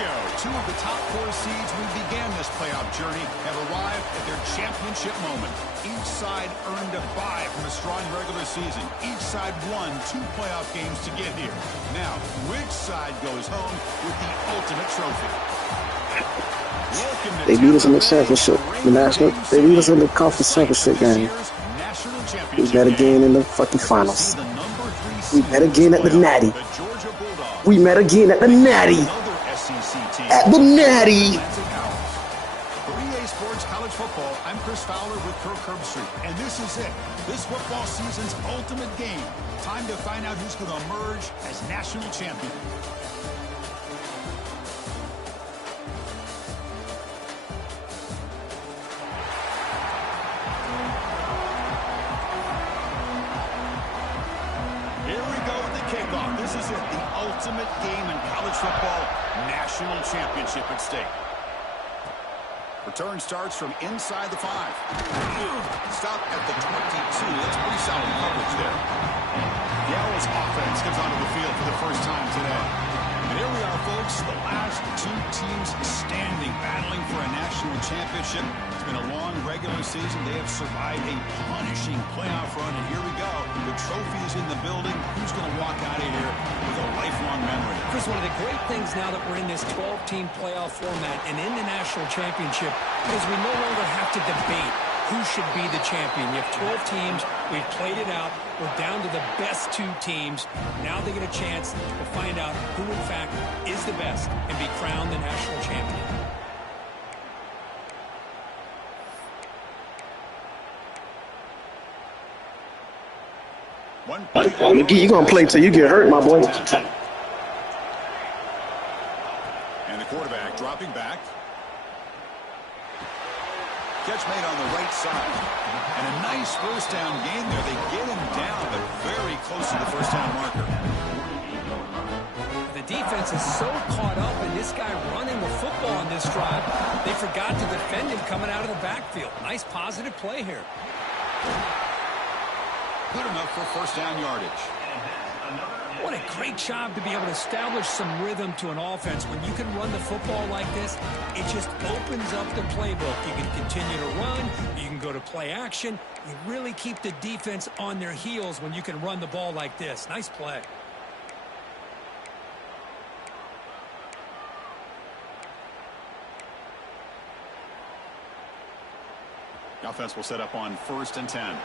go. Two of the top 4 seeds we began this playoff journey have arrived at their championship moment. Each side earned a bye from a strong regular season. Each side won 2 playoff games to get here. Now, which side goes home with the ultimate trophy? They beat us in the championship, the national. They beat us in the conference championship game. We met again in the fucking finals. We met again at the Natty. We met again at the Natty. At the Natty. For EA Sports College Football, I'm Chris Fowler with Kirk Herbstreit, and this is it. This football season's ultimate game. Time to find out who's going to emerge as national champion. This is it, the ultimate game in college football, national championship at stake. Return starts from inside the 5. Stop at the 22. That's pretty solid coverage there. The Owls offense comes onto the field for the first time today. And here we are, folks, the last 2 teams standing, battling for a national championship. It's been a long regular season. They have survived a punishing playoff run, and here we go. The trophy is in the building. Who's going to walk out of here with a lifelong memory? Chris, one of the great things now that we're in this 12-team playoff format and in the national championship is we no longer have to debate who should be the champion. You have 12 teams. We've played it out. We're down to the best 2 teams. Now they get a chance to find out who, in fact, is the best and be crowned the national champion. You're going to play till you get hurt, my boy. And the quarterback dropping back. Catch made on the right side. And a nice first down gain there. They get him down, but very close to the first down marker. The defense is so caught up in this guy running the football on this drive, they forgot to defend him coming out of the backfield. Nice positive play here. Good enough for first down yardage. What a great job to be able to establish some rhythm to an offense. When you can run the football like this, it just opens up the playbook. You can continue to run. You can go to play action. You really keep the defense on their heels when you can run the ball like this. Nice play. The offense will set up on 1st and 10.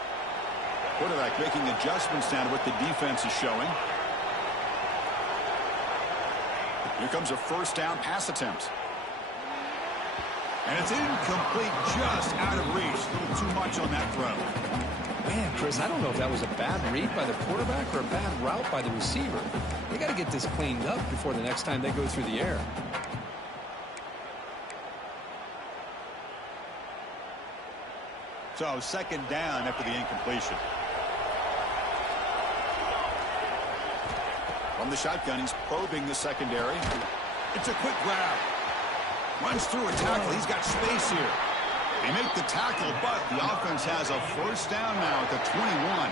Quarterback making adjustments down to what the defense is showing. Here comes a first down pass attempt. And it's incomplete, just out of reach. A little too much on that throw. Man, Chris, I don't know if that was a bad read by the quarterback or a bad route by the receiver. They got to get this cleaned up before the next time they go through the air. So, second down after the incompletion. From the shotgun, he's probing the secondary. It's a quick grab. Runs through a tackle. He's got space here. They make the tackle, but the offense has a first down now at the 21.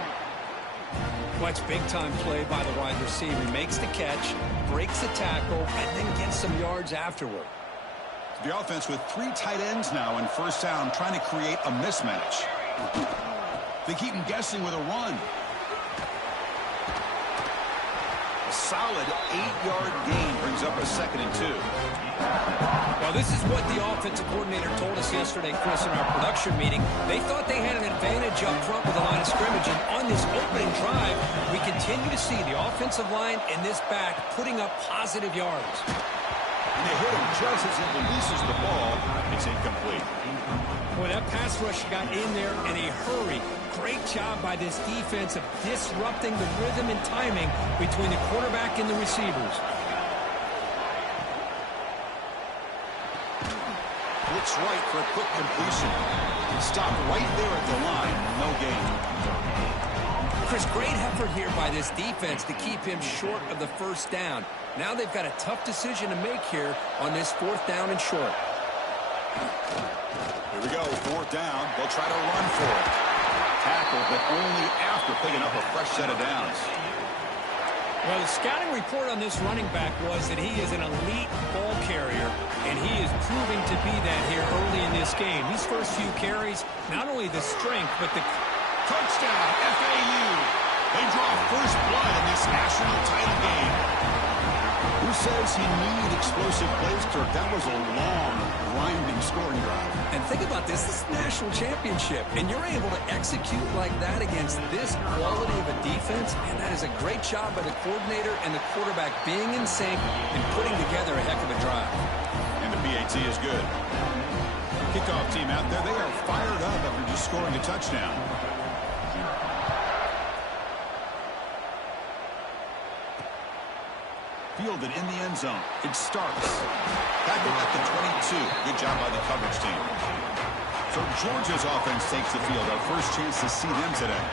Watch big-time play by the wide receiver. He makes the catch, breaks the tackle, and then gets some yards afterward. The offense with 3 tight ends now in first down, trying to create a mismatch. They keep him guessing with a run. A solid 8-yard gain brings up a 2nd and 2. Well, this is what the offensive coordinator told us yesterday, Chris, in our production meeting. They thought they had an advantage up front with the line of scrimmage, and on this opening drive, we continue to see the offensive line and this back putting up positive yards. And they hit him just as he releases the ball. It's incomplete. Boy, that pass rush got in there in a hurry. Great job by this defense of disrupting the rhythm and timing between the quarterback and the receivers. Looks right for a quick completion. Stopped right there at the line. No gain. Chris, great effort here by this defense to keep him short of the first down. Now they've got a tough decision to make here on this 4th down and short. Here we go, 4th down. They'll try to run for it. Tackle, but only after picking up a fresh set of downs. Well, the scouting report on this running back was that he is an elite ball carrier, and he is proving to be that here early in this game. These first few carries, not only the strength, but the touchdown, FAU. They draw first blood in this national title game. Who says he needed explosive plays, Kirk? That was a long, grinding scoring drive. And think about this. This is a national championship, and you're able to execute like that against this quality of a defense, and that is a great job by the coordinator and the quarterback being in sync and putting together a heck of a drive. And the PAT is good. Kickoff team out there, they are fired up after just scoring a touchdown. Fielded in the end zone. It starts. Tackled at the 22. Good job by the coverage team. So Georgia's offense takes the field. Our first chance to see them today.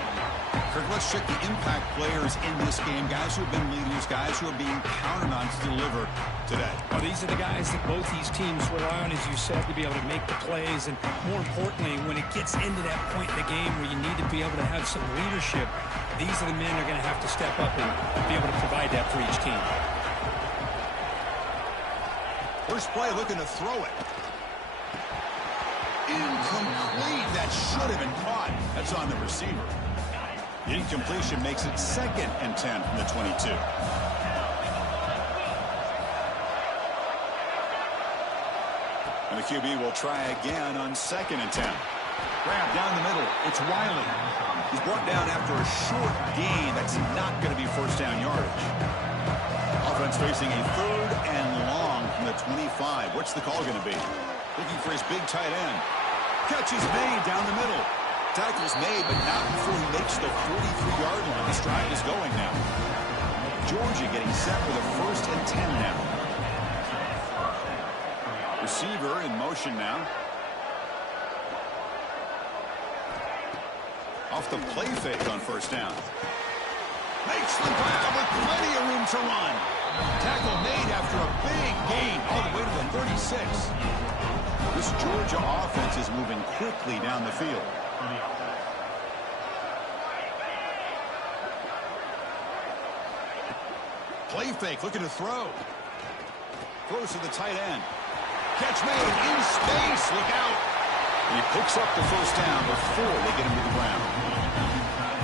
Kirk, let's check the impact players in this game. Guys who have been leaders, guys who are being counted on to deliver today. Well, these are the guys that both these teams rely on, as you said, to be able to make the plays. And more importantly, when it gets into that point in the game where you need to be able to have some leadership, these are the men that are going to have to step up and be able to provide that for each team. First play, looking to throw it. Incomplete. That should have been caught. That's on the receiver. The incompletion makes it 2nd and 10 from the 22. And the QB will try again on 2nd and 10. Grab down the middle. It's Wiley. He's brought down after a short gain. That's not going to be first down yardage. Offense facing a 3rd and long from the 25. What's the call going to be? Looking for his big tight end. Catch is made down the middle. Tackle's made, but not before he makes the 43-yard line. This drive is going now. Georgia getting set for the 1st and 10 now. Receiver in motion now. Off the play fake on first down. Makes the grab with plenty of room to run. Tackle made after a big gain all the way to the 36. This Georgia offense is moving quickly down the field. Play fake, looking to throw. Throws to the tight end. Catch made in space. Look out. And he picks up the first down before they get him to the ground.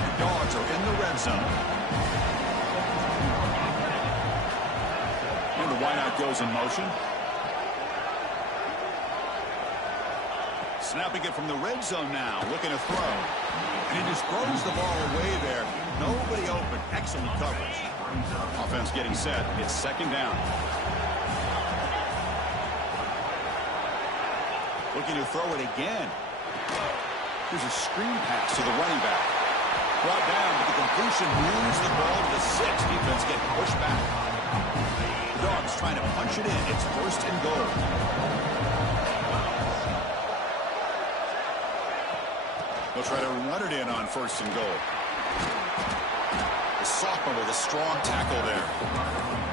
The Dogs are in the red zone. And the wideout goes in motion. Snapping it from the red zone now. Looking to throw. And he just throws the ball away there. Nobody open. Excellent coverage. Offense getting set. It's 2nd down. Looking to throw it again. Here's a screen pass to the running back. Brought down, but the completion moves the ball to the 6. Defense getting pushed back. The Dogs trying to punch it in. It's 1st and goal. They'll try to run it in on 1st and goal. The sophomore with a strong tackle there.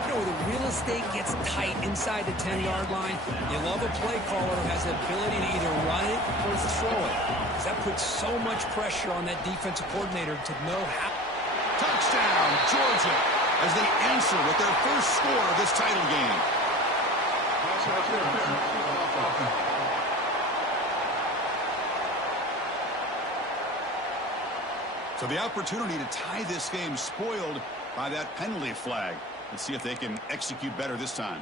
You know, the real estate gets tight inside the 10-yard line. You love a play caller who has the ability to either run it or throw it. Because that puts so much pressure on that defensive coordinator to know how. Touchdown, Georgia, as they answer with their first score of this title game. So the opportunity to tie this game spoiled by that penalty flag. Let's see if they can execute better this time.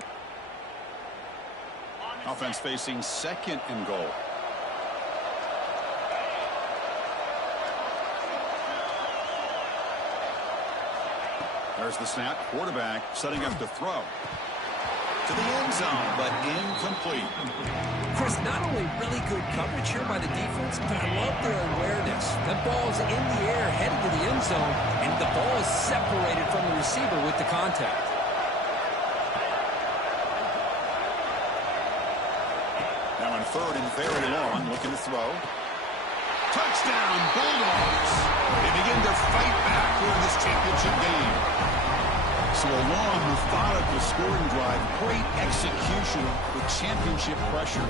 Offense facing 2nd and goal. There's the snap. Quarterback setting up to throw. To the end zone, but incomplete. Chris, not only really good coverage here by the defense, but I love their awareness. That ball's in the air, headed to the end zone, and the ball is separated from the receiver with the contact. Now in 3rd and very long, looking to throw. Touchdown, Bulldogs. They begin to fight back here in this championship game. So a long, methodical scoring drive, great execution with championship pressure.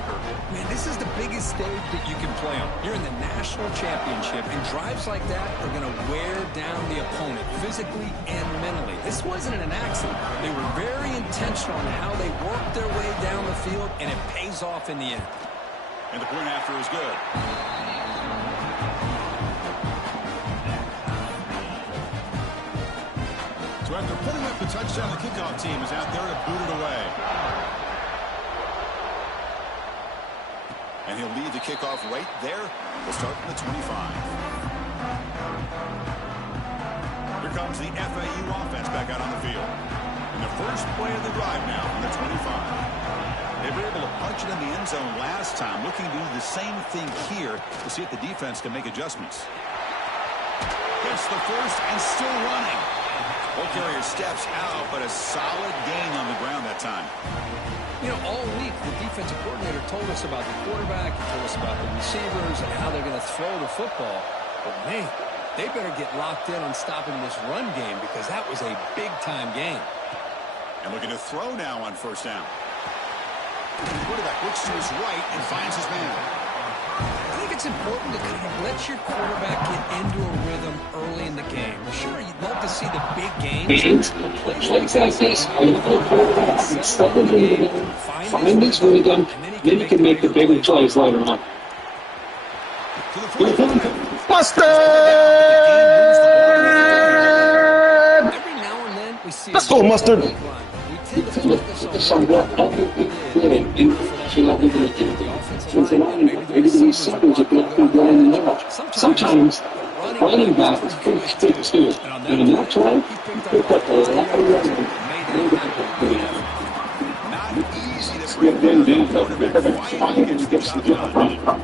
Man, this is the biggest stage that you can play on. You're in the national championship, and drives like that are going to wear down the opponent physically and mentally. This wasn't an accident. They were very intentional in how they worked their way down the field, and it pays off in the end. And the point after is good. So after putting up the touchdown, the kickoff team is out there to boot it away. And he'll lead the kickoff right there. We'll start from the 25. Here comes the FAU offense back out on the field. And the first play of the drive now from the 25. They were able to punch it in the end zone last time, looking to do the same thing here to see if the defense can make adjustments. Gets the first and still running. Ball carrier steps out, but a solid gain on the ground that time. You know, all week, the defensive coordinator told us about the quarterback, he told us about the receivers and how they're going to throw the football. But, man, they better get locked in on stopping this run game because that was a big-time game. And looking to throw now on first down. The quarterback looks to his right and finds his man. I think it's important to kind of let your quarterback get into a rhythm early in the game. Sure, you'd love to see the big games, but plays like this, find his rhythm, then you can make the bigger plays later on. Mustard! Every now and then we see Let's go, Mustard! We tend to focus on what other people did for the offensive line. Maybe the receivers are going to go in the middle. Sometimes running back is pretty good too. And in that time, he picked up a lot of running. Not easy to bring down the quarterback. Finally gets the job done.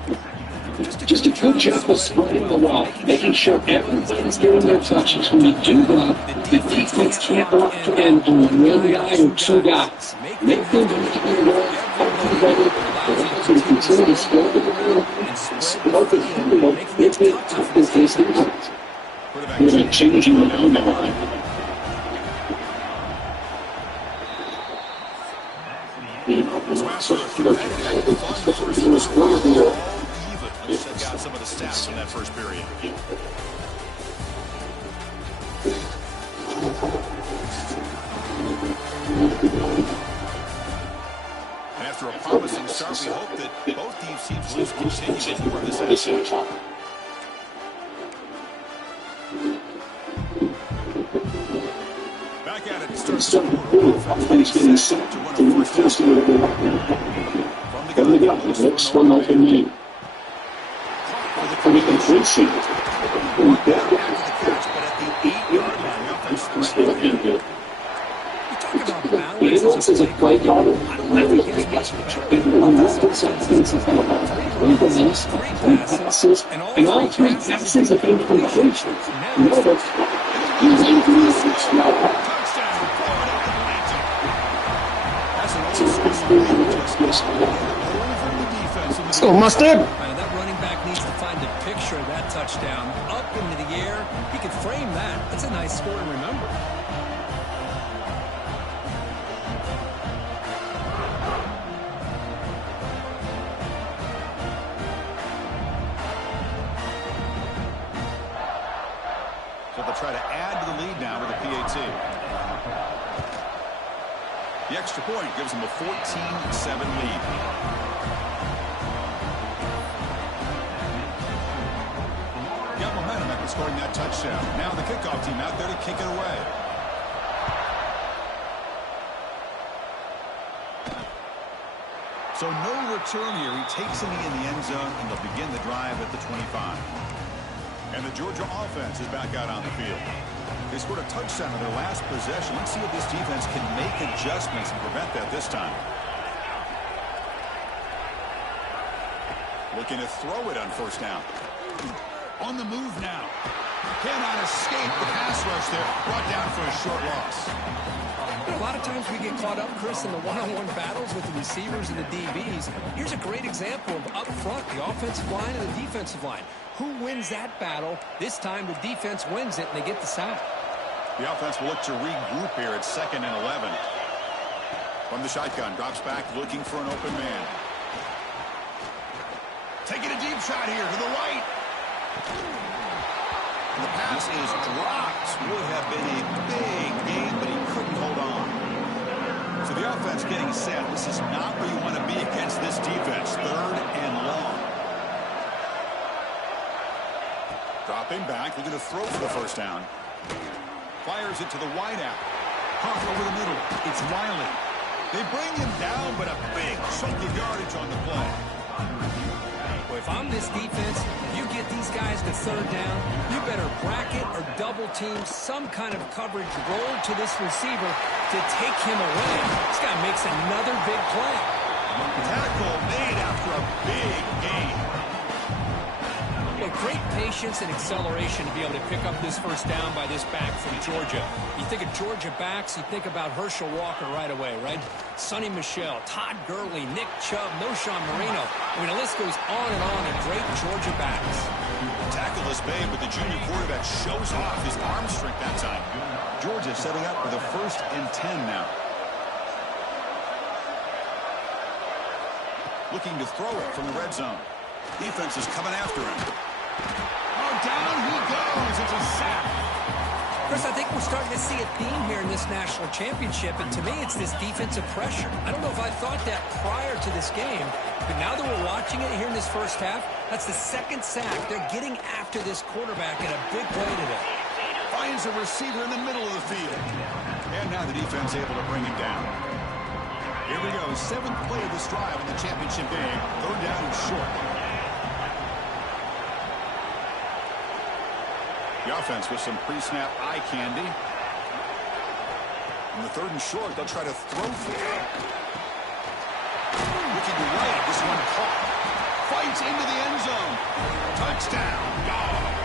Just a good job of spreading the ball, making sure everybody's getting their touches. When you do that, the defense can't lock in on one guy or two guys. Make them ready to continue to spread the ball and spread the field, make it tough as this defense. They're changing the line. Check out some of the stats from that first period. And after a promising start, we hope that both these teams will continue to this action. Back at it, starts to run a first down. From the gun, next one open lead. We can see it. He wants as a play caller. Everything gets passes, and all three passes have been completion. Let's go, Mustard! Needs to find a picture of that touchdown up into the air. He could frame that. That's a nice score to remember. So they'll try to add to the lead now with a PAT. The extra point gives them a 14-7 lead. Scoring that touchdown. Now the kickoff team out there to kick it away. So no return here. He takes it in the end zone, and they'll begin the drive at the 25. And the Georgia offense is back out on the field. They scored a touchdown on their last possession. Let's see if this defense can make adjustments and prevent that this time. Looking to throw it on first down. On the move now. Cannot escape the pass rush there. Brought down for a short loss. A lot of times we get caught up, Chris, in the one-on-one battles with the receivers and the DBs. Here's a great example of up front, the offensive line and the defensive line. Who wins that battle? This time the defense wins it, and they get the sack. The offense will look to regroup here at 2nd and 11. From the shotgun, drops back, looking for an open man. Taking a deep shot here to the right. And the pass is dropped. Would have been a big game, but he couldn't hold on. So the offense getting set. This is not where you want to be against this defense. 3rd and long. Dropping back, looking to throw for the first down. Fires it to the wide out. Off over the middle. It's Wiley. They bring him down, but a big chunk of yardage on the play. Well, if I'm this defense, you get these guys to 3rd down, you better bracket or double team some kind of coverage roll to this receiver to take him away. This guy makes another big play. Tackle made after a big gain. Well, great patience and acceleration to be able to pick up this first down by this back from Georgia. You think of Georgia backs, you think about Herschel Walker right away, right? Sonny Michel, Todd Gurley, Nick Chubb, Noshawn Marino. I mean, the list goes on and on of great Georgia backs. Tackle is made, but the junior quarterback shows off his arm strength that time. Georgia setting up for the 1st and 10 now. Looking to throw it from the red zone. Defense is coming after him. Oh, down he goes. It's a sack. Chris, I think we're starting to see a theme here in this national championship, and to me, it's this defensive pressure. I don't know if I thought that prior to this game, but now that we're watching it here in this first half, that's the 2nd sack. They're getting after this quarterback in a big way today. Finds a receiver in the middle of the field. And now the defense able to bring him down. Here we go, 7th play of this drive in the championship game. 3rd down and short. The offense with some pre-snap eye candy. On the 3rd and short, they'll try to throw for it. Looking right, this one caught. Fights into the end zone. Touchdown, Dogs.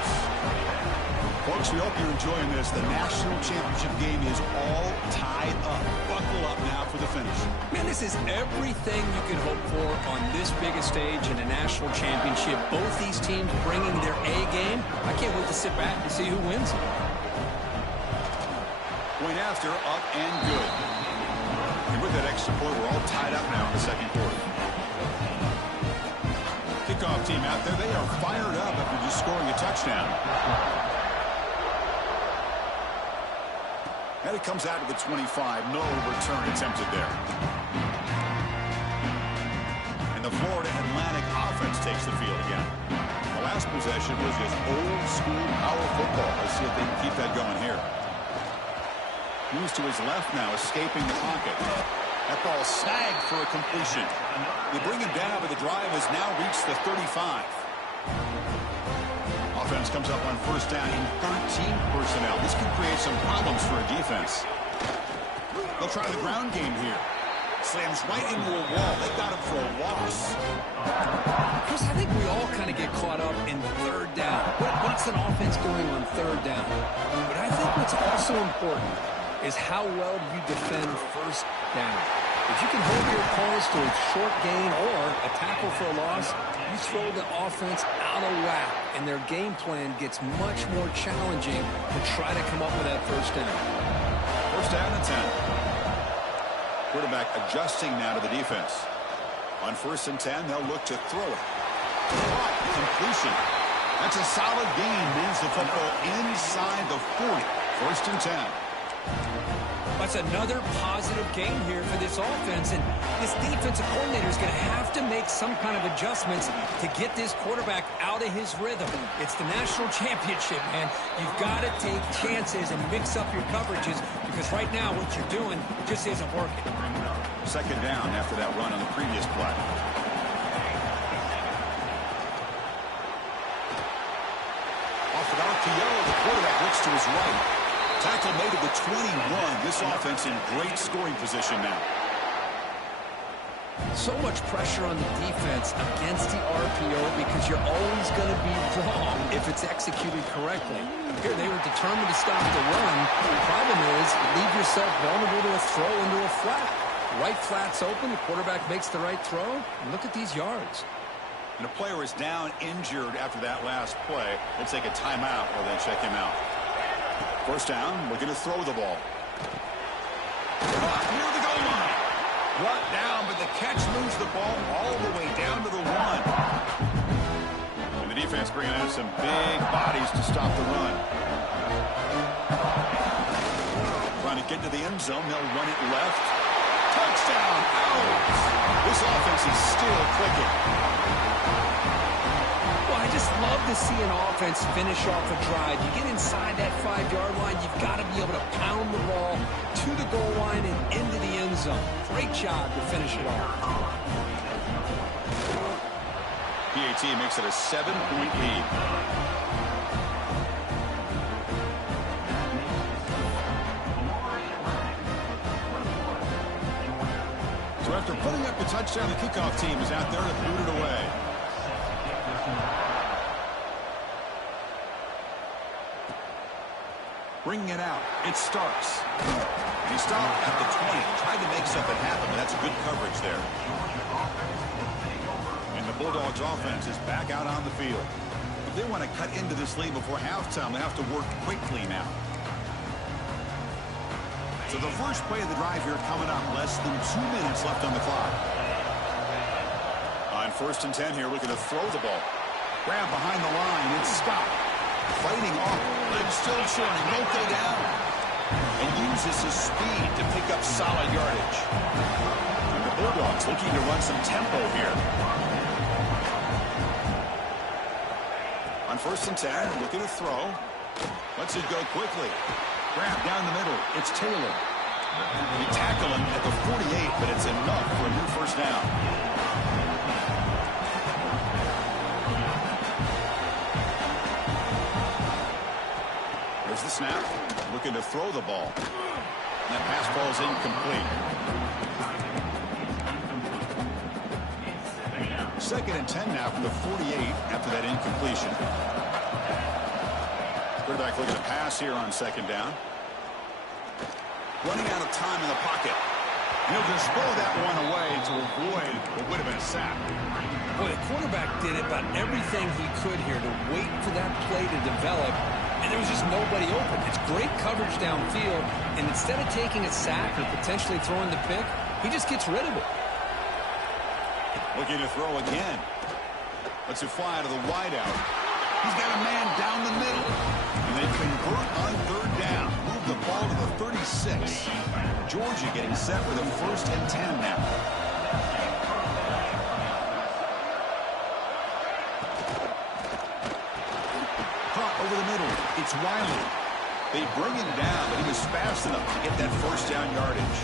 Folks, we hope you're enjoying this. The national championship game is all tied up. Buckle up now for the finish. Man, this is everything you could hope for on this biggest stage in a national championship. Both these teams bringing their A game. I can't wait to sit back and see who wins. Point after, up and good. And with that extra point, we're all tied up now in the 2nd quarter. Kickoff team out there, they are fired up after just scoring a touchdown. And it comes out to the 25. No return attempted there. And the Florida Atlantic offense takes the field again. The last possession was just old school power football. Let's see if they can keep that going here. Moves to his left now, escaping the pocket. That ball snagged for a completion. They bring him down, but the drive has now reached the 35. Offense comes up on 1st down in 13 personnel. This could create some problems for a defense. They'll try the ground game here. Slams right into a wall. They got him for a loss. Chris, I think we all kind of get caught up in 3rd down. What's an offense doing on 3rd down? But I think what's also important is how well you defend 1st down. If you can hold your opponents to a short gain or a tackle for a loss, you throw the offense out of whack, and their game plan gets much more challenging to try to come up with that 1st down. 1st down and 10. Quarterback adjusting now to the defense. On 1st and 10, they'll look to throw it. Completion. That's a solid gain. Moves the football inside the 40. 1st and 10. That's another positive game here for this offense, and this defensive coordinator is going to have to make some kind of adjustments to get this quarterback out of his rhythm. It's the national championship, man. You've got to take chances and mix up your coverages, because right now what you're doing just isn't working. 2nd down after that run on the previous play. Off an RPO, the quarterback looks to his right. Tackle made at the 21. This offense in great scoring position now. So much pressure on the defense against the RPO because you're always going to be wrong if it's executed correctly. Here, they were determined to stop the run. The problem is, leave yourself vulnerable to a throw into a flat. Right flat's open, the quarterback makes the right throw, and look at these yards. And a player is down injured after that last play. We'll take a timeout or then check him out. First down, looking to throw the ball. Near the goal line. Brought down, but the catch moves the ball all the way down to the 1. And the defense bringing out some big bodies to stop the run. Trying to get to the end zone. They'll run it left. Touchdown. Out. This offense is still clicking. Well, I just love to see an offense finish off a drive. You get inside that 5-yard line, you've got to be able to pound the ball to the goal line and into the end zone. Great job to finish it off. PAT makes it a 7-point lead. So after putting up the touchdown, the kickoff team is out there to boot it away. Bringing it out. It starts. He stopped at the 20. Tried to make something happen, but that's good coverage there. And the Bulldogs offense is back out on the field. If they want to cut into this lead before halftime, they have to work quickly now. So the first play of the drive here coming up. Less than 2 minutes left on the clock. On 1st and 10 here, looking to throw the ball. Grab behind the line. It's Scott. Fighting off, but still churning, won't go down. And uses his speed to pick up solid yardage. And the Bulldogs looking to run some tempo here. On 1st and 10, looking to throw. Lets it go quickly. Grab down the middle. It's Taylor. They tackle him at the 48, but it's enough for a new first down. There's the snap. Looking to throw the ball. And that pass ball is incomplete. 2nd and 10 now from the 48 after that incompletion. Quarterback looking to pass here on 2nd down. Running out of time in the pocket. He'll just throw that one away to avoid what would have been a sack. Boy, the quarterback did about everything he could here to wait for that play to develop, and there was just nobody open. It's great coverage downfield, and instead of taking a sack or potentially throwing the pick, he just gets rid of it. Looking to throw again. Lets it fly to the wideout. He's got a man down the middle. And they convert on 3rd down. Move the ball to the 36. Georgia getting set for the 1st and 10 now. Caught over the middle. It's Wiley. They bring him down, but he was fast enough to get that 1st down yardage.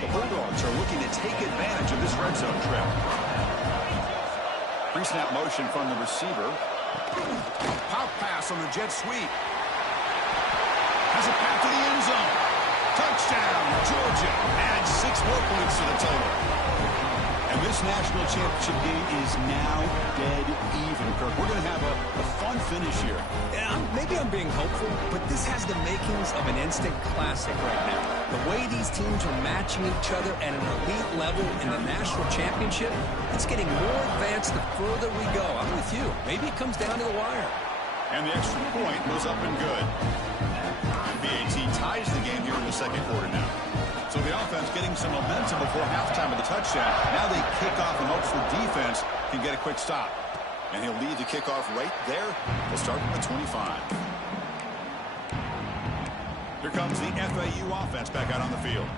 The Bulldogs are looking to take advantage of this red zone trip. Pre-snap motion from the receiver. Pop pass on the jet sweep. Has a path to the end zone. Touchdown, Georgia. Adds 6 more points to the total. And this national championship game is now dead even, Kirk. We're going to have a fun finish here. Yeah, maybe I'm being hopeful, but this has the makings of an instant classic right now. The way these teams are matching each other at an elite level in the national championship, it's getting more advanced the further we go. I'm with you. Maybe it comes down to the wire. And the extra point was up and good. BAT ties the game here in the 2nd quarter now. So the offense getting some momentum before halftime of the touchdown. Now they kick off and hopes the defense can get a quick stop. And he'll lead the kickoff right there. We'll start from the 25. Here comes the FAU offense back out on the field.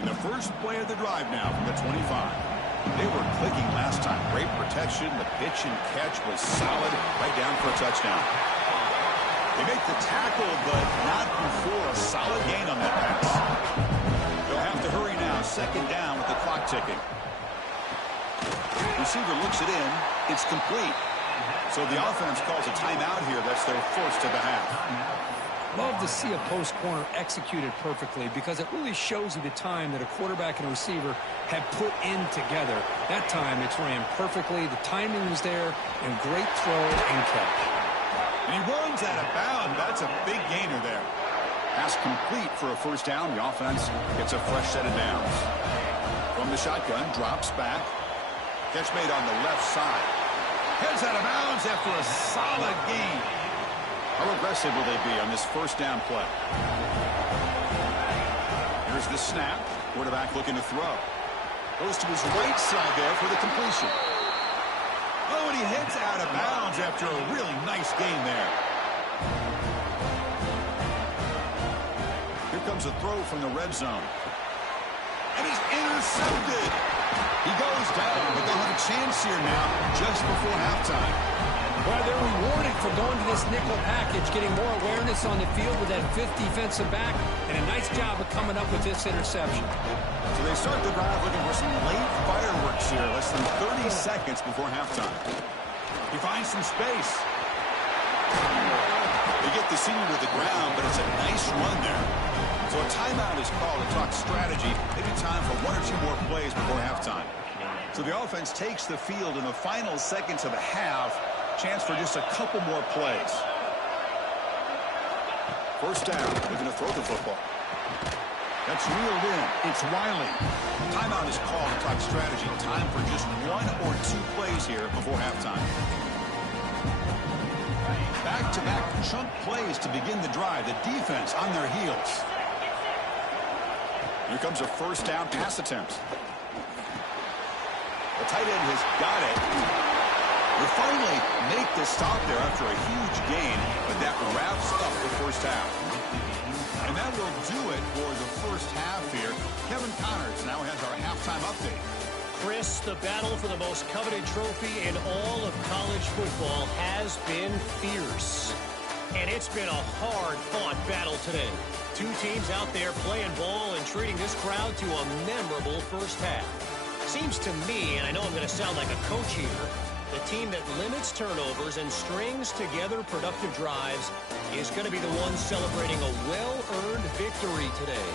And the first play of the drive now from the 25. They were clicking last time. Great protection. The pitch and catch was solid. Right down for a touchdown. They make the tackle, but not before a solid gain on that pass. They'll have to hurry now. 2nd down with the clock ticking. Receiver looks it in. It's complete. So the offense calls a timeout here. That's their 1st of the half. Love to see a post corner executed perfectly because it really shows you the time that a quarterback and a receiver have put in together. That time it's ran perfectly. The timing was there, and great throw and catch. And he runs out of bounds. That's a big gainer there. Pass complete for a 1st down. The offense gets a fresh set of downs. From the shotgun, drops back. Catch made on the left side. Heads out of bounds after a solid gain. How aggressive will they be on this first down play? Here's the snap. Quarterback looking to throw. Goes to his right side there for the completion. Oh, and he heads out of bounds after a really nice gain there. Here comes a throw from the red zone. And he's intercepted. He goes down, but they'll have a chance here now just before halftime. Well, they're rewarded for going to this nickel package, getting more awareness on the field with that fifth defensive back, and a nice job of coming up with this interception. So they start the drive looking for some late fireworks here, less than 30 seconds before halftime. He finds some space. They get the senior to the ground, but it's a nice run there. So a timeout is called to talk strategy. Maybe time for one or two more plays before halftime. So the offense takes the field in the final seconds of the half. Chance for just a couple more plays. First down, looking to throw the football. That's reeled in. It's Wiley. Timeout is called to talk strategy. Time for just one or two plays here before halftime. Back-to-back chunk plays to begin the drive. The defense on their heels. Here comes a first down pass attempt. The tight end has got it. They finally make the stop there after a huge gain, but that wraps up the first half. And that will do it for the first half here. Kevin Connors now has our halftime update. Chris, the battle for the most coveted trophy in all of college football has been fierce. And it's been a hard-fought battle today. Two teams out there playing ball and treating this crowd to a memorable first half. Seems to me, and I know I'm going to sound like a coach here, the team that limits turnovers and strings together productive drives is going to be the one celebrating a well-earned victory today.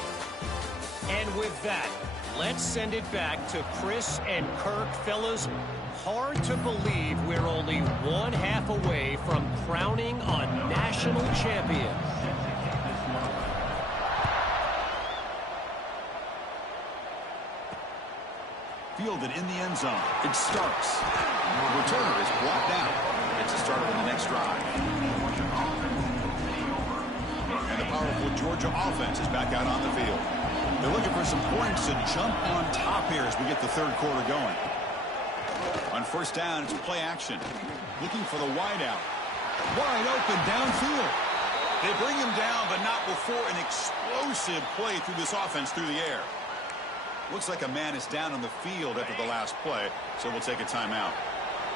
And with that, let's send it back to Chris and Kirk. Fellas, hard to believe we're only one half away from crowning a national champion. Fielded in the end zone. It starts. The returner is brought down. It's a starter in the next drive. And the powerful Georgia offense is back out on the field. They're looking for some points to jump on top here as we get the third quarter going. On first down, it's play action. Looking for the wideout. Wide open downfield. They bring him down, but not before an explosive play through this offense through the air. Looks like a man is down on the field after the last play, so we'll take a timeout.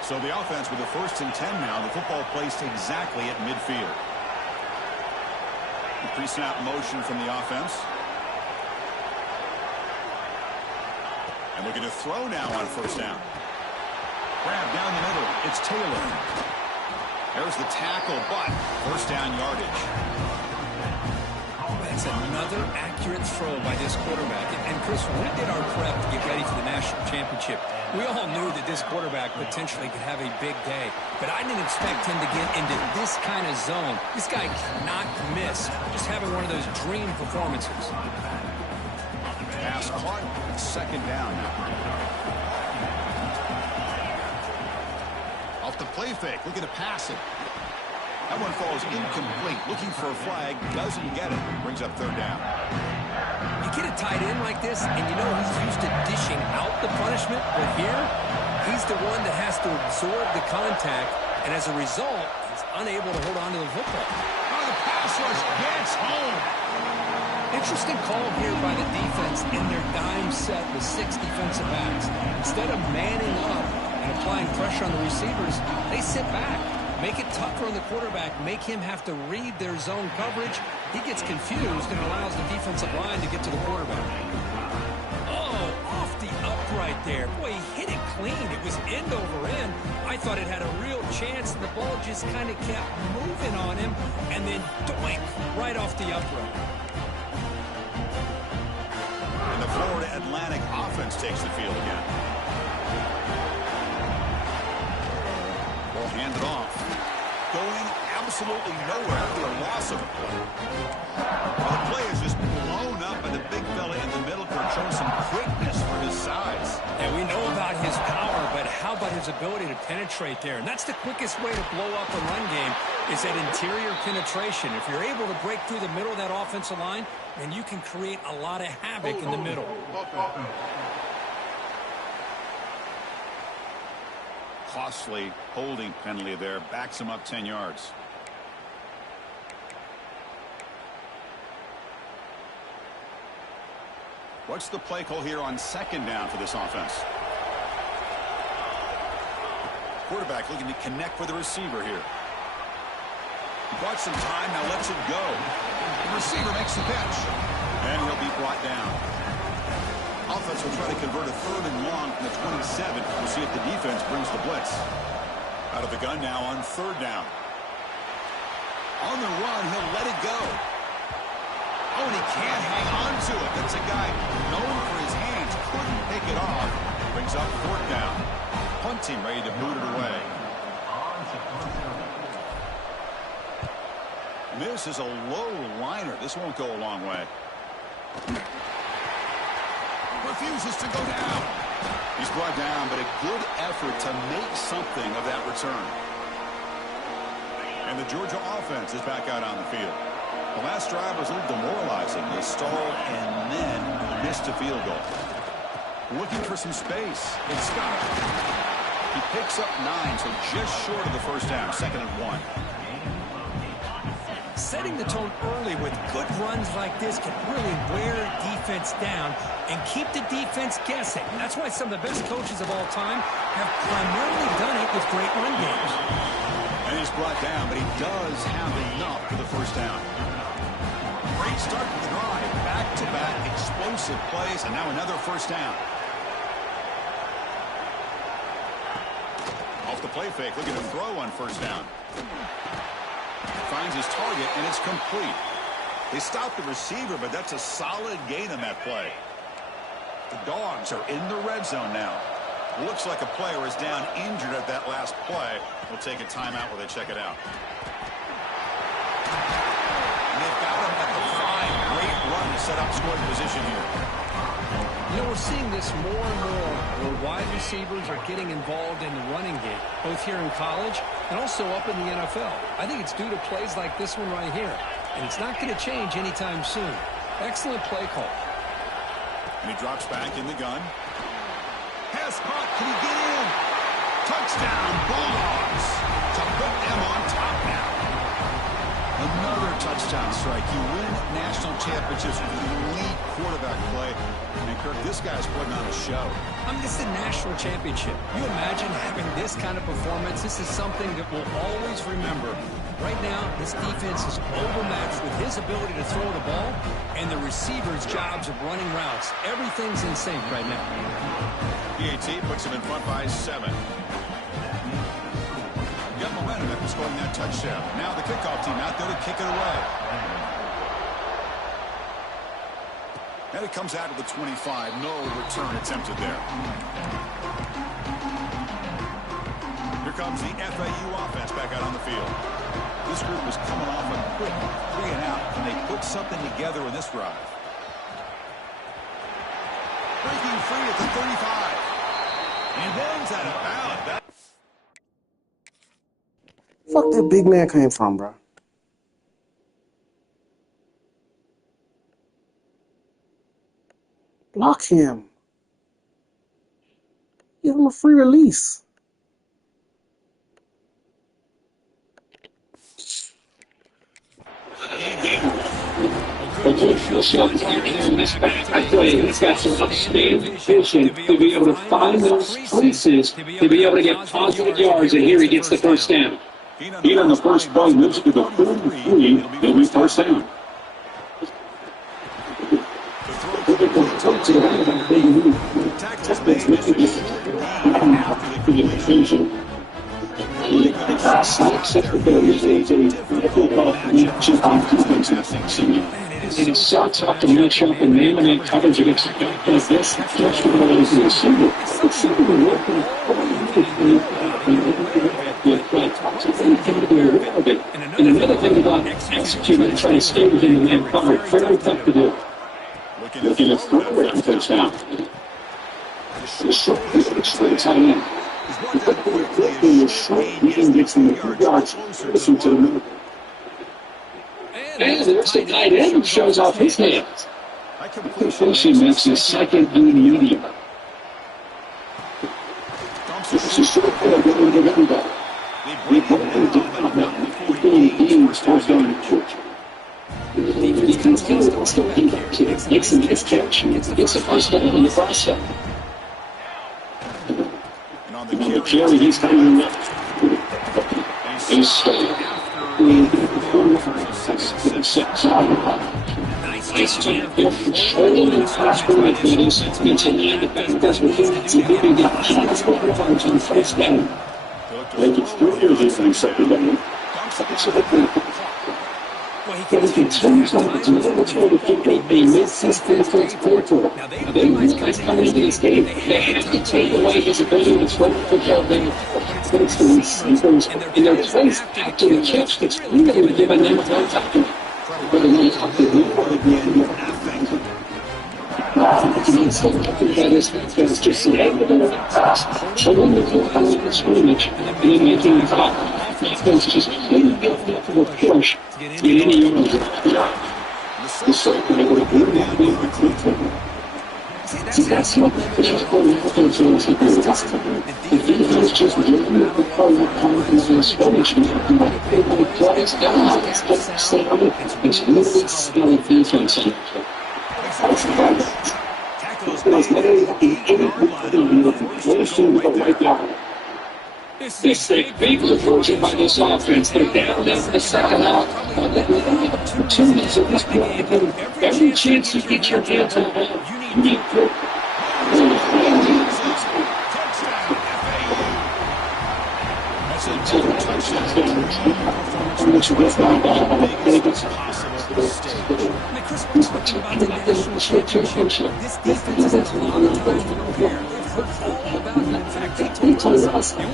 So the offense with the 1st and 10 now, the football placed exactly at midfield. The pre-snap motion from the offense. And looking to throw now on first down. Grab down the middle. It's Taylor. There's the tackle, but first down yardage. That's another accurate throw by this quarterback. And Chris, when we did our prep to get ready for the national championship, we all knew that this quarterback potentially could have a big day. But I didn't expect him to get into this kind of zone. This guy cannot miss. Just having one of those dream performances. Pass caught. Second down. Off the play fake. Looking to pass it. That one falls incomplete. Looking for a flag. Doesn't get it. Brings up third down. You get a tight end like this, and you know he's used to dishing out the punishment. But here, he's the one that has to absorb the contact. And as a result, he's unable to hold on to the football. Oh, the pass rush gets home. Interesting call here by the defense in their dime set with 6 defensive backs. Instead of manning up and applying pressure on the receivers, they sit back. Make it tougher on the quarterback. Make him have to read their zone coverage. He gets confused and allows the defensive line to get to the quarterback. Oh, off the upright there. Boy, he hit it clean. It was end over end. I thought it had a real chance, and the ball just kind of kept moving on him. And then doink, right off the upright. And the Florida Atlantic offense takes the field again. Ball handed off. Going absolutely nowhere after a loss of a play. Well, the play is just blown up by the big fella in the middle. Kurt showing some quickness for his size. And we know about his power, but how how about his ability to penetrate there? And that's the quickest way to blow up a run game is that interior penetration. If you're able to break through the middle of that offensive line, then you can create a lot of havoc in the middle. Costly holding penalty there. Backs him up 10 yards. What's the play call here on second down for this offense? Quarterback looking to connect with the receiver here. Bought some time, now lets it go. The receiver makes the catch. And he'll be brought down. Offense will try to convert a 3rd and long from the 27. We'll see if the defense brings the blitz. Out of the gun now on 3rd down. On the run, he'll let it go. Oh, and he can't hang on to it. That's a guy known for his hands. Couldn't pick it off. Brings up 4th down. Punting, ready to boot it away. This is a low liner. This won't go a long way. Refuses to go down. He's brought down, but a good effort to make something of that return. And the Georgia offense is back out on the field. The last drive was a little demoralizing. They stalled and then missed a field goal. Looking for some space. It's Scott. He picks up 9, so just short of the first down. 2nd and 1. Setting the tone early with good runs like this can really wear defense down and keep the defense guessing. That's why some of the best coaches of all time have primarily done it with great run games. And he's brought down, but he does have enough for the first down. Great start to the drive. Back-to-back explosive plays, and now another first down. Off the play fake, looking to throw on first down. Finds his target, and it's complete. They stopped the receiver, but that's a solid gain on that play. The Dogs are in the red zone now. Looks like a player is down injured at that last play. We'll take a timeout while they check it out. And they've got him at the 5. Great run to set up scoring position here. You know, we're seeing this more and more where wide receivers are getting involved in the running game, both here in college and also up in the NFL. I think it's due to plays like this one right here, and it's not going to change anytime soon. Excellent play call. And he drops back in the gun. Pass caught. Can he get in? Touchdown, Bulldogs. To put them on top now. Another touchdown strike. You win national championships with elite quarterback play. And, Kirk, this guy's putting on a show. I mean, this is a national championship. You imagine having this kind of performance? This is something that we'll always remember. Right now, this defense is overmatched with his ability to throw the ball and the receivers' jobs of running routes. Everything's in sync right now. PAT puts him in front by 7. Got momentum after scoring that touchdown. Now the kickoff team out there to kick it away. And it comes out of the 25. No return attempted there. Here comes the FAU offense back out on the field. This group is coming off a quick 3 and out. Can they put something together in this drive? Breaking free at the 35. And runs out of bounds. Fuck that big man came from, bro. Block him. Give him a free release. I tell you, he's got some outstanding vision to be able to find those places, to be able to get positive yards, and here he gets the first down. He on the first play moves to the 43. He'll be first down. And it starts off to match up and man coverage against the guy like this. Just realizing the receiver. And another thing about executing and trying to stay within the man cover, very tough to do. Looking at third touchdown. Straight tight end. He's brought down quickly. A short gain gets him a few yards closer to the middle. And there's the tight end who shows off his hands. Completion makes his second and medium. This is short for the running back. They put it down before he first down in church. Defense gets the lead here, makes a nice catch, gets a first down in the process. And on the carry, he's coming left. He's staying. Nice job. Controlling the fast break meetings into line defenders with his ability to pass the yards on first down. Like it's 3 years in second down. But he continues on to military to keep a mid-season first quarter. Now they realize coming into this game, they have to take away his ability to throw the football down. But it's the receivers in their place after the catch that's really giving them a hard time. But they want to talk to him. He's still talking about his defense just saying the pass, showing the field on the scrimmage, and then making the call. Offense just really building up for a push. Get any yards. The second they would have been that way with Cleveland. See, that's what the just going offense is. The defense just giving up the call with confidence in the scrimmage. They would plays down. It's just standing. It's really skill defense. That's the guy. This is a big approach by this offense. They're down there in the second half. Opportunities at this point. Every chance you get your hands on the ball, you need to.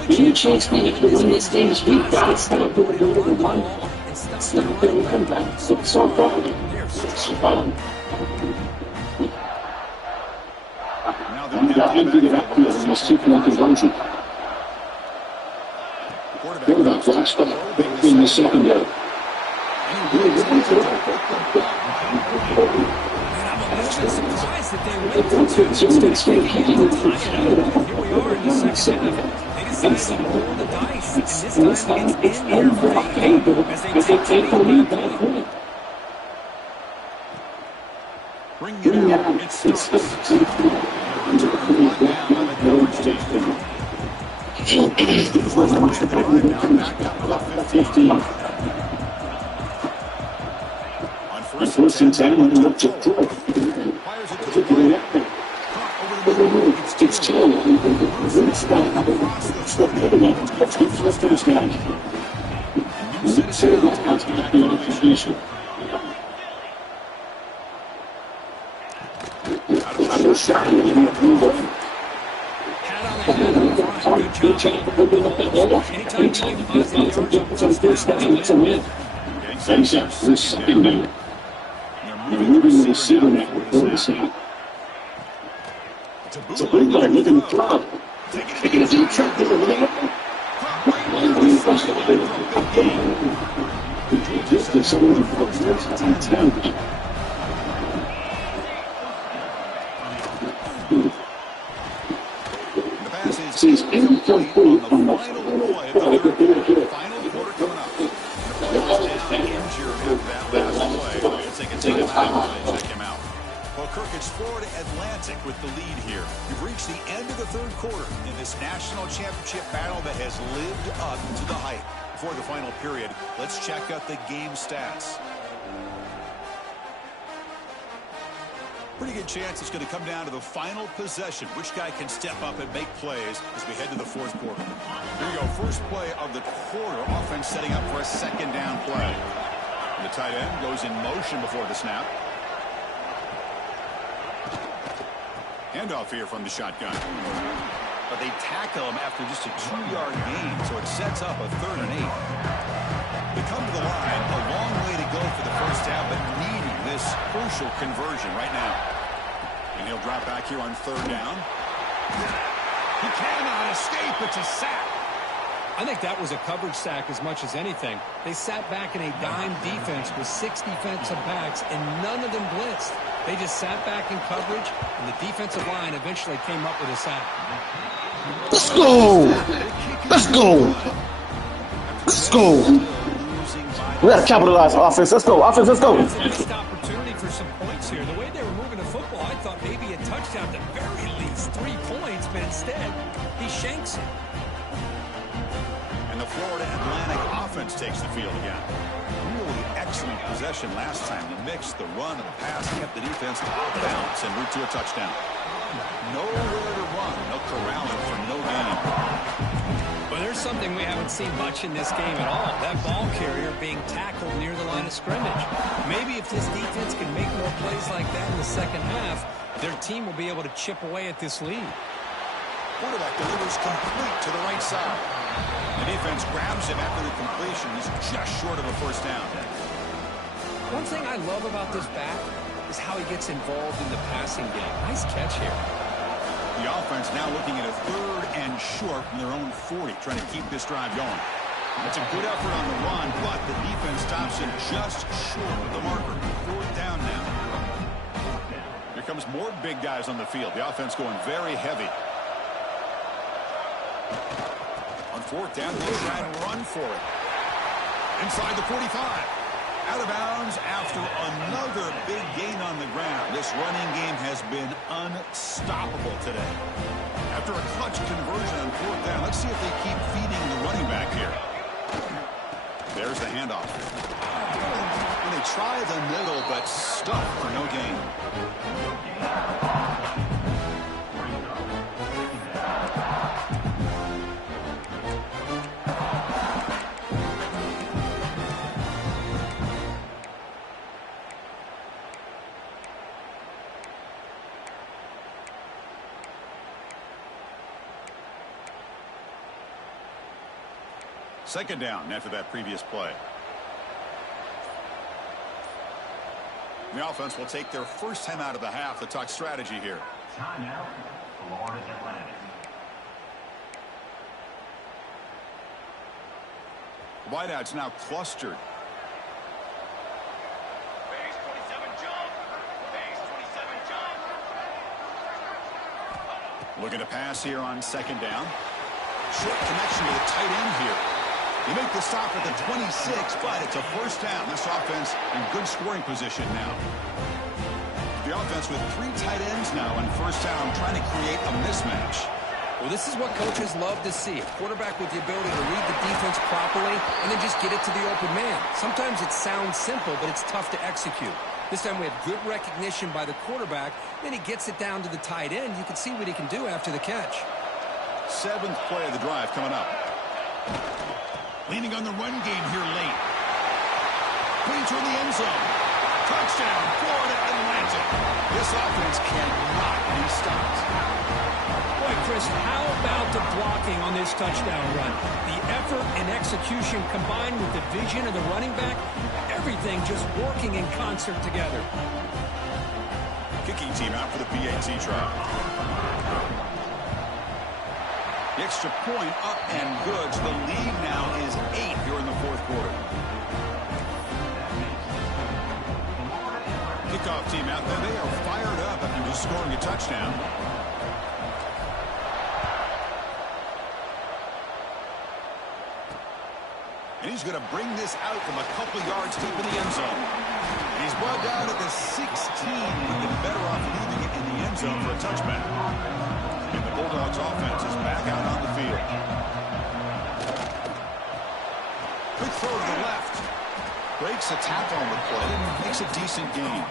Any chance we have to win this game is we've got to stop doing one. It's not going to come back. It's so bad. It's fun. Now they're empty it up here in this two-point conversion. Quarterback flashed up in the secondary. Surprised that they went to here we are in the second half. They decided to roll the dice, and this time it's in their favor as they take the lead by a point. Bring it out. It's Stokes. On first and 10, and look to throw. It's tall. It's the middle. It's left to his hand. Good job opening up that ball. Anytime you get positive yards on first down, it's a win. Thanks, we're second down. You're moving the receiver network over the side. It's a big guy looking to throw. Taking a deep shot there. This is someone for the first time 10. Sees incomplete on the final quarter coming up. Well, Kirk, it's Florida Atlantic with the lead here. We've reached the end of the third quarter in this national championship battle that has lived up to the hype. Before the final period, let's check out the game stats. Pretty good chance it's going to come down to the final possession. Which guy can step up and make plays as we head to the fourth quarter. Here we go. First play of the quarter. Offense setting up for a second down play. The tight end goes in motion before the snap. Handoff here from the shotgun. But they tackle him after just a 2-yard gain, so it sets up a 3rd and 8. They come to the line, a long way to go for the first half, but needing this crucial conversion right now. And he'll drop back here on 3rd down. He cannot escape. It's a sack. I think that was a coverage sack as much as anything. They sat back in a dime defense with 6 defensive backs, and none of them blitzed. They just sat back in coverage, and the defensive line eventually came up with a sack. Let's go! Let's go! Let's go! We gotta capitalize offense. Let's go. Offense, let's go. It's a missed opportunity for some points here. The way they were moving the football, I thought maybe a touchdown, at the very least 3 points, but instead, he shanks it. And the Florida Atlantic offense takes the field again. Really excellent possession last time. The mix, the run, and the pass kept the defense off balance and route to a touchdown. Nowhere to run. They'll corral it for no gain. Well, there's something we haven't seen much in this game at all. That ball carrier being tackled near the line of scrimmage. Maybe if this defense can make more plays like that in the second half, their team will be able to chip away at this lead. Quarterback delivers complete to the right side. The defense grabs him after the completion. He's just short of a first down. One thing I love about this back is how he gets involved in the passing game. Nice catch here. The offense now looking at a 3rd and short from their own 40, trying to keep this drive going. It's a good effort on the run, but the defense stops him just short of the marker. 4th down now. Here comes more big guys on the field. The offense going very heavy. On 4th down, they'll try and run for it. Inside the 45. Out of bounds after another big gain on the ground. This running game has been unstoppable today. After a clutch conversion on 4th down, let's see if they keep feeding the running back here. There's the handoff. And they try the middle, but stuffed for no gain. Second down after that previous play. The offense will take their first time out of the half to talk strategy here. Timeout, Florida Atlantic. Wideouts now clustered. Base 27 jump. Base 27 jump. Looking to pass here on second down. Short connection to the tight end here. They make the stop at the 26, but it's a first down. This offense in good scoring position now. The offense with 3 tight ends now on first down, trying to create a mismatch. Well, this is what coaches love to see. A quarterback with the ability to read the defense properly and then just get it to the open man. Sometimes it sounds simple, but it's tough to execute. This time we have good recognition by the quarterback. Then he gets it down to the tight end. You can see what he can do after the catch. 7th play of the drive coming up. Leaning on the run game here late. Putting toward the end zone. Touchdown, Florida Atlantic. This offense cannot be stopped. Boy, Chris, how about the blocking on this touchdown run? The effort and execution combined with the vision of the running back, everything just working in concert together. Kicking team out for the PAT try. The extra point up and good. So the lead now is 8 here in the 4th quarter. Kickoff team out there. They are fired up after just scoring a touchdown. And he's going to bring this out from a couple yards deep in the end zone. He's brought down at the 16. Would have been better off leaving it in the end zone for a touchback. And the Bulldogs offense is back out on the field. Quick throw to the left. Breaks a tackle on the play and makes a decent gain.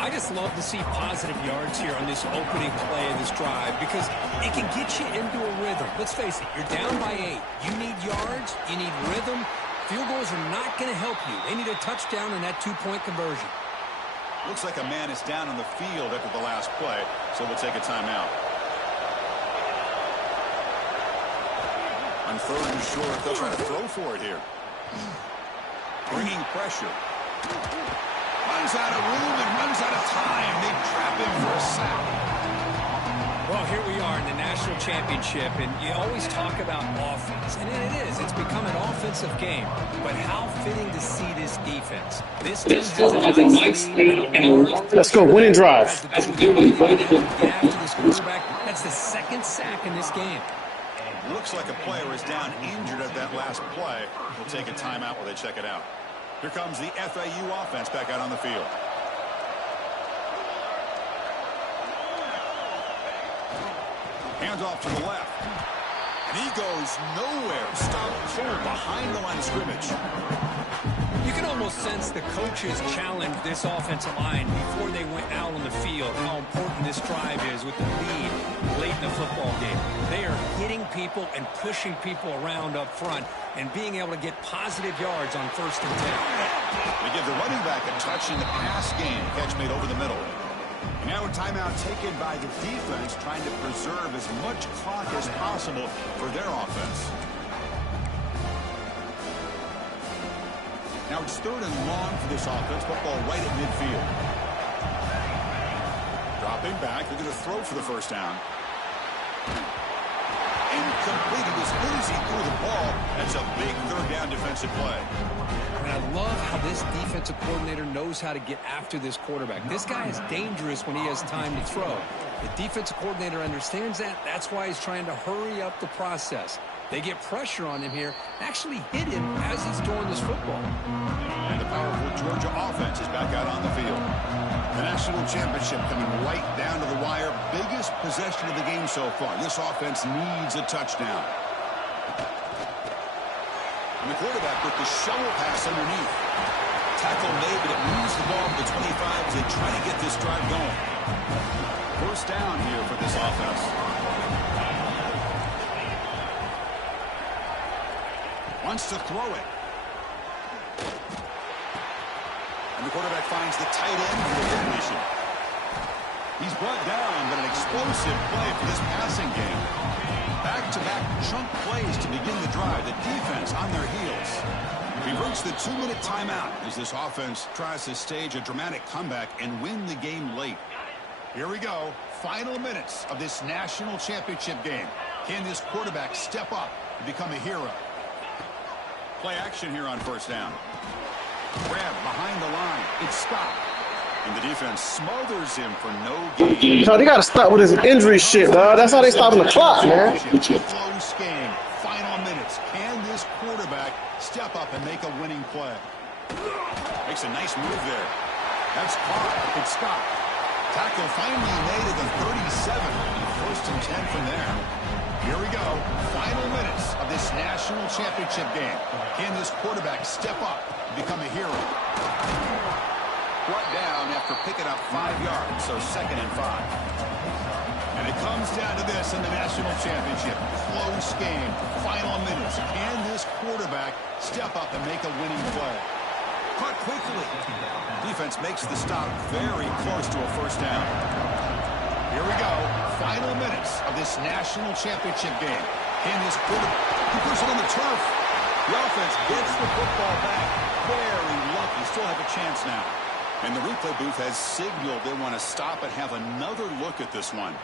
I just love to see positive yards here on this opening play of this drive because it can get you into a rhythm. Let's face it, you're down by 8. You need yards, you need rhythm. Field goals are not going to help you. They need a touchdown and that 2-point conversion. Looks like a man is down on the field after the last play, so we'll take a timeout. On 3rd and short, they'll try to throw for it here. Bringing pressure. Runs out of room and runs out of time. They trap him for a sack. Well, here we are in the national championship, and you always talk about offense, and it is. It's become an offensive game. But how fitting to see this defense. This team has a nice lead and a large... Let's go, winning drive. Get after this quarterback. That's the second sack in this game. Looks like a player is down injured at that last play. We'll take a timeout while they check it out. Here comes the FAU offense back out on the field. Hands off to the left. And he goes nowhere. Stop cold behind the line of scrimmage. You can almost sense the coaches challenged this offensive line before they went out on the field, how important this drive is with the lead late in the football game. They are hitting people and pushing people around up front and being able to get positive yards on 1st and 10. They give the running back a touch in the pass game. Catch made over the middle. Now a timeout taken by the defense, trying to preserve as much clock as possible for their offense. Now it's 3rd and long for this offense. Football right at midfield. Dropping back. They're going to throw for the first down. Incomplete. It was easy through the ball. That's a big 3rd down defensive play. And I love how this defensive coordinator knows how to get after this quarterback. This guy is dangerous when he has time to throw. The defensive coordinator understands that. That's why he's trying to hurry up the process. They get pressure on him here, actually hit him as he's throwing this football. And the powerful Georgia offense is back out on the field. The national championship coming right down to the wire. Biggest possession of the game so far. This offense needs a touchdown. And the quarterback with the shovel pass underneath. Tackle made, but it moves the ball to the 25 as they try to get this drive going. 1st down here for this offense. Wants to throw it. And the quarterback finds the tight end for the completion. He's brought down, but an explosive play for this passing game. Back-to-back chunk plays to begin the drive. The defense on their heels. We've reached the 2-minute timeout as this offense tries to stage a dramatic comeback and win the game late. Here we go. Final minutes of this national championship game. Can this quarterback step up and become a hero? Play action here on 1st down. Grab behind the line. It's stopped. And the defense smothers him for no gain. No, they got to stop with this injury shit, dog. That's how they stopping the clock, man. Close game. Final minutes. Can this quarterback step up and make a winning play? Makes a nice move there. That's caught. It's stopped. Tackle finally made at the 37. 1st and 10 from there. Here we go. Final minutes of this national championship game. Can this quarterback step up and become a hero? Brought down after picking up 5 yards, so 2nd and 5. And it comes down to this in the national championship. Close game. Final minutes. Can this quarterback step up and make a winning play? Caught quickly. Defense makes the stop very close to a 1st down. Here we go. Final minutes of this national championship game. Can this quarterback... He puts it on the turf. The offense gets the football back. Very lucky. Still have a chance now. And the replay booth has signaled they want to stop and have another look at this one.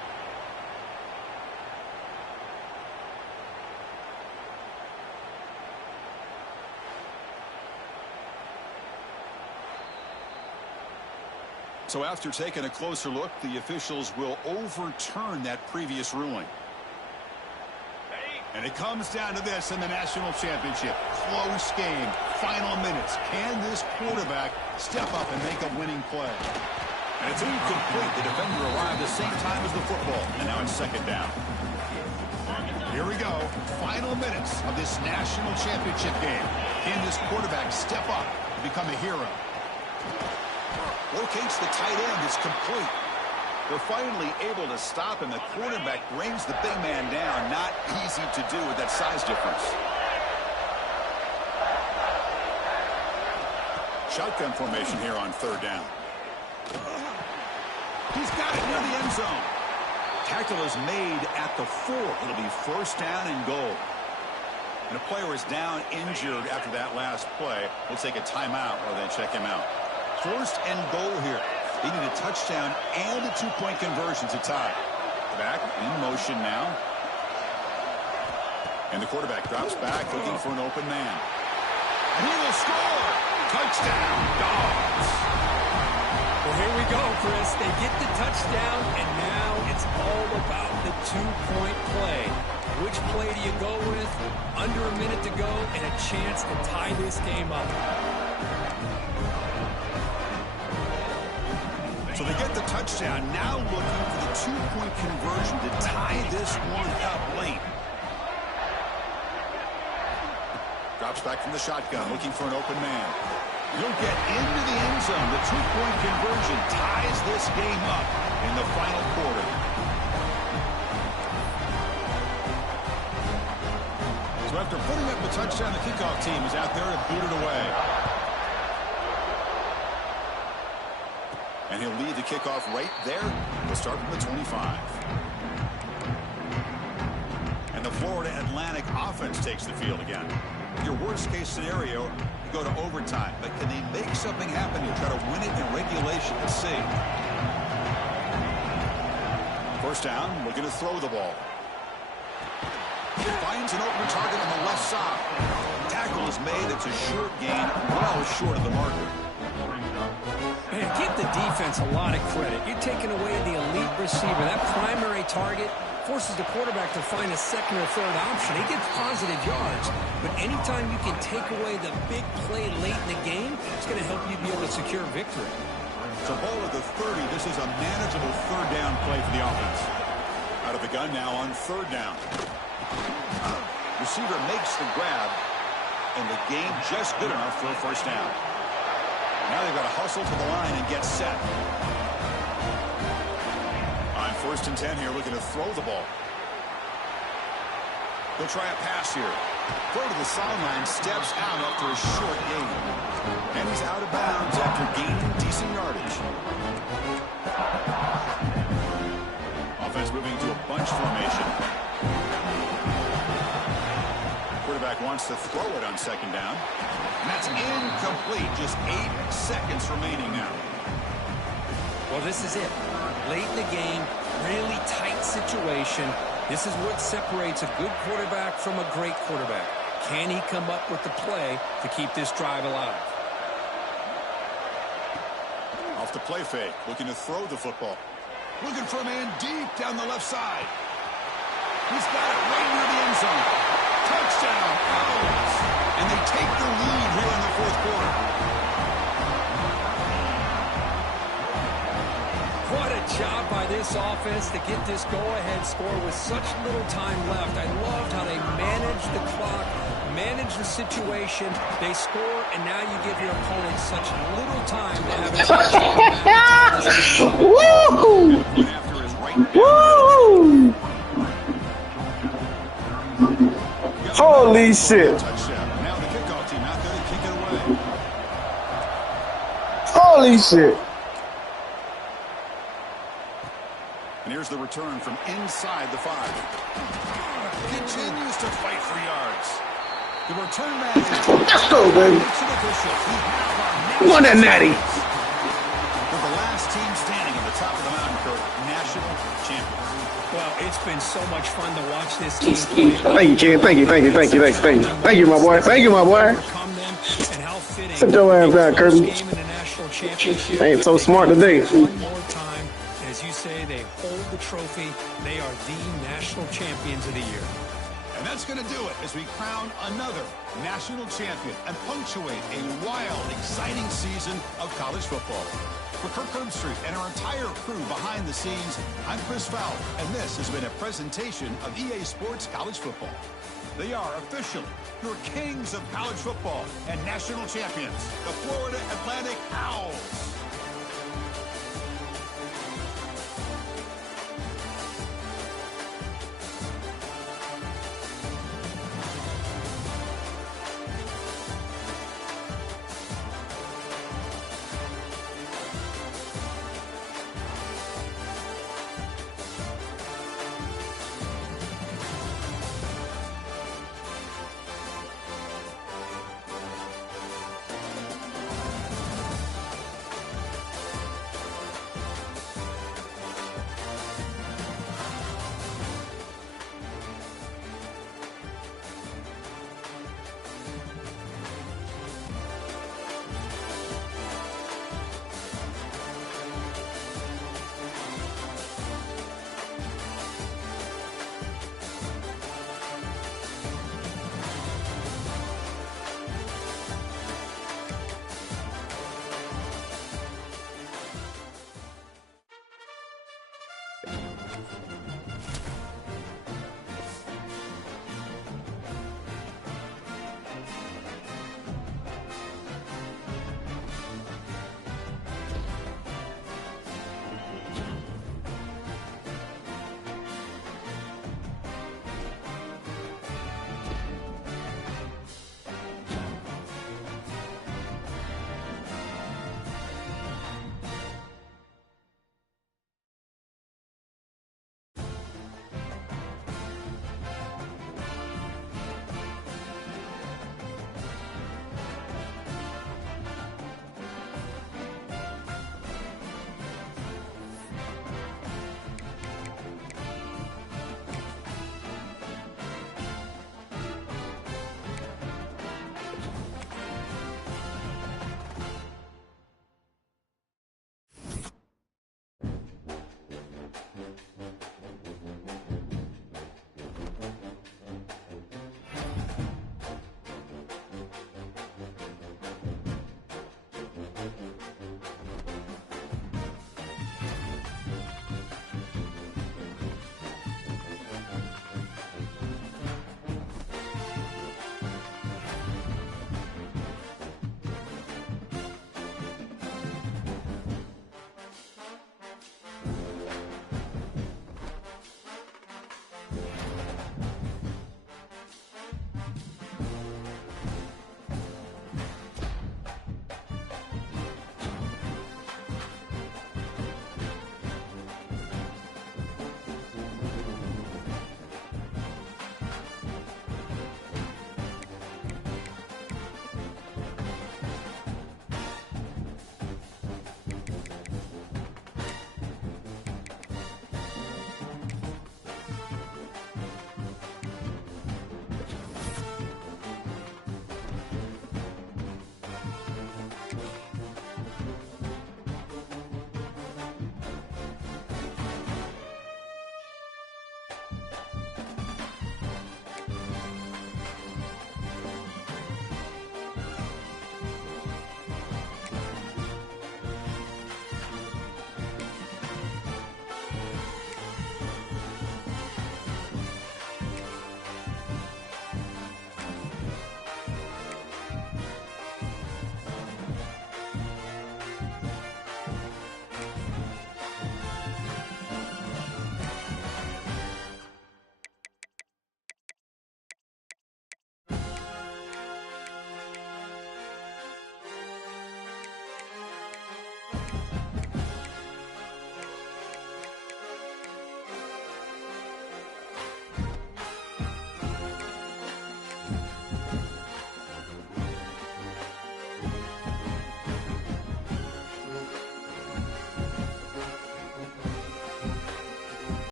So after taking a closer look, the officials will overturn that previous ruling. And it comes down to this in the national championship. Close game. Final minutes. Can this quarterback step up and make a winning play? And it's incomplete. The defender arrived the same time as the football. And now it's 2nd down. Here we go. Final minutes of this national championship game. Can this quarterback step up and become a hero? Locates the tight end. It's complete. They're finally able to stop him. The quarterback brings the big man down. Not easy to do with that size difference. Shotgun formation here on 3rd down. He's got it near the end zone. Tackle is made at the 4. It'll be 1st down and goal. And a player is down injured after that last play. We'll take a timeout while they check him out. 1st and goal here. They need a touchdown and a 2-point conversion to tie. back in motion now. And the quarterback drops back looking for an open man. And he will score. Touchdown, Dogs. Well, here we go, Chris. They get the touchdown, and now it's all about the two-point play. Which play do you go with? Under a minute to go and a chance to tie this game up. So they get the touchdown, now looking for the two-point conversion to tie this one up late. Drops back from the shotgun, looking for an open man. He'll get into the end zone. The two-point conversion ties this game up in the final quarter. So after putting up the touchdown, the kickoff team is out there to boot it away. And he'll lead the kickoff right there. We'll start from the 25. And the Florida Atlantic offense takes the field again. Your worst-case scenario, you go to overtime. But can they make something happen to try to win it in regulation? Let's see. First down, looking to throw the ball. Finds an open target on the left side. Tackle is made. It's a short gain, well short of the marker. Man, give the defense a lot of credit. You're taking away the elite receiver. That primary target forces the quarterback to find a second or third option. He gets positive yards, but anytime you can take away the big play late in the game, it's going to help you be able to secure victory. So ball at the 30. This is a manageable third down play for the offense. Out of the gun now on third down. Receiver makes the grab, and the game just good enough for a first down. Now they've got to hustle to the line and get set. On 1st and 10 here, looking to throw the ball. He'll try a pass here. Throw to the sideline, steps out after a short gain. And he's out of bounds after gaining decent yardage. Offense moving to a bunch formation. Quarterback wants to throw it on second down. And that's incomplete. Just 8 seconds remaining now. Well, this is it. Late in the game, really tight situation. This is what separates a good quarterback from a great quarterback. Can he come up with the play to keep this drive alive? Off the play fake, looking to throw the football. Looking for a man deep down the left side. He's got it right near the end zone. Touchdown, Owls. And they take the lead here in the fourth quarter. What a job by this offense to get this go-ahead score with such little time left. I loved how they managed the clock, managed the situation. They score, and now you give your opponent such little time to have a touchdown. Woo! Woo! Holy shit! Now the kickoff team out there to kick it away. Holy shit! And here's the return from inside the 5. Continues to fight for yards. The return man is... Let's go, baby. Won that natty. With the last team standing at the top of the mountain for national champions. Well, it's been so much fun to watch this team play. Thank you, Ken. Thank you, thank you, thank you, thank you, thank you. Thank you, my boy. Thank you, my boy. Sit your ass down, Kirby. I ain't so smart today. One more time, as you say, they hold the trophy. They are the national champions of the year. And that's going to do it as we crown another national champion and punctuate a wild, exciting season of college football. For Kirk Herbstreit and our entire crew behind the scenes, I'm Chris Fowler, and this has been a presentation of EA Sports College Football. They are officially your kings of college football and national champions, the Florida Atlantic Owls.